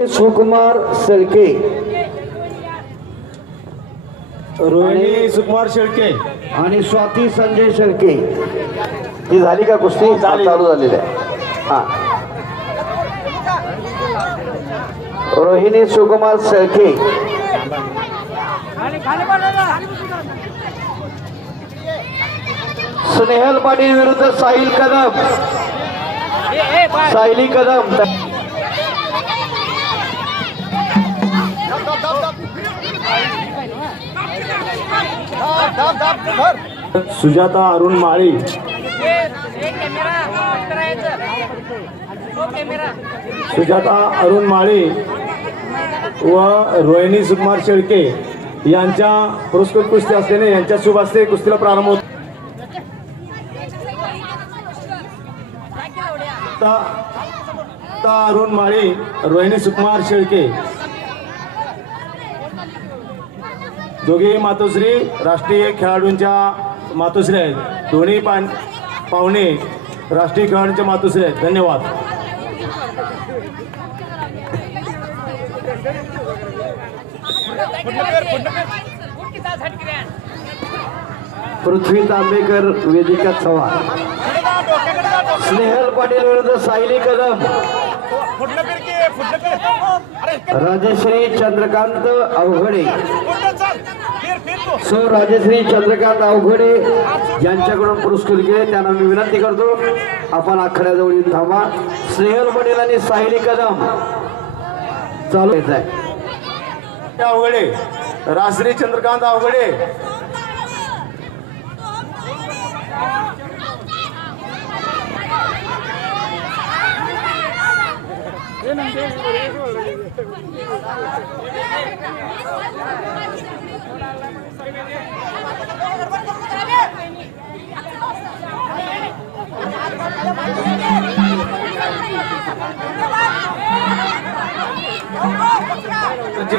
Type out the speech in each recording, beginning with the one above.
सुकुमार शेळके, रोहिणी सुकुमार शेळके आणि स्वाती संजय शेळके ही झाली का कुस्ती? झाली. चालू झालेली आहे. हा, रोहिणी सुकुमार शेळके स्नेहल पाटील विरुद्ध साहिल कदम. साहिली कदम सुजाता अरुण माळी, सुजाता अरुण माळी व रोहिणी सुकुमार शेळके यांच्या पुरस्कृत कुस्ती असल्याने यांच्या शुभ हस्ते कुस्तीला प्रारंभ होतो. अरुण माळी, रोहिणी सुकुमार शेळके दोघे मातोश्री राष्ट्रीय खेळाडूंच्या मातोश्री आहेत. दोन्ही पाहुणे राष्ट्रीय खेळाडूंच्या मातोश्री आहेत. धन्यवाद. पृथ्वी तांबेकर वेदिका चव्हाण. स्नेहल पाटील विरुद्ध साहिली कदम. राजश्री चंद्रकांत अवघडे. सो राजश्री चंद्रकांत अवघडे यांच्याकडून पुरस्कृत केले. त्यांना मी विनंती करतो आपण आखाड्याजवळ येऊन थांबा. स्नेहल पाटील आणि साहिली कदम चालू येत आहे. अवघडे, राजश्री चंद्रकांत अवघडे,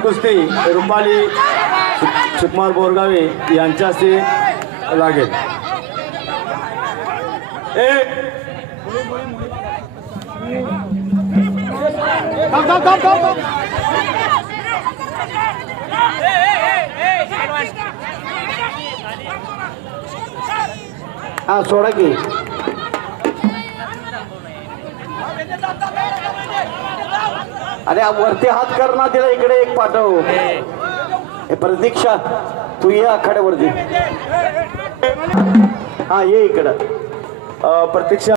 कुस्ती रुपाली सुकुमार बोरगावे यांच्या हस्ते लागेल. हा सोडा की अरे वरती हात कर ना. तिला इकडे एक पाठव. हे प्रतीक्षा तू ये आखाड्यावरती. हा ये इकडं. प्रतीक्षा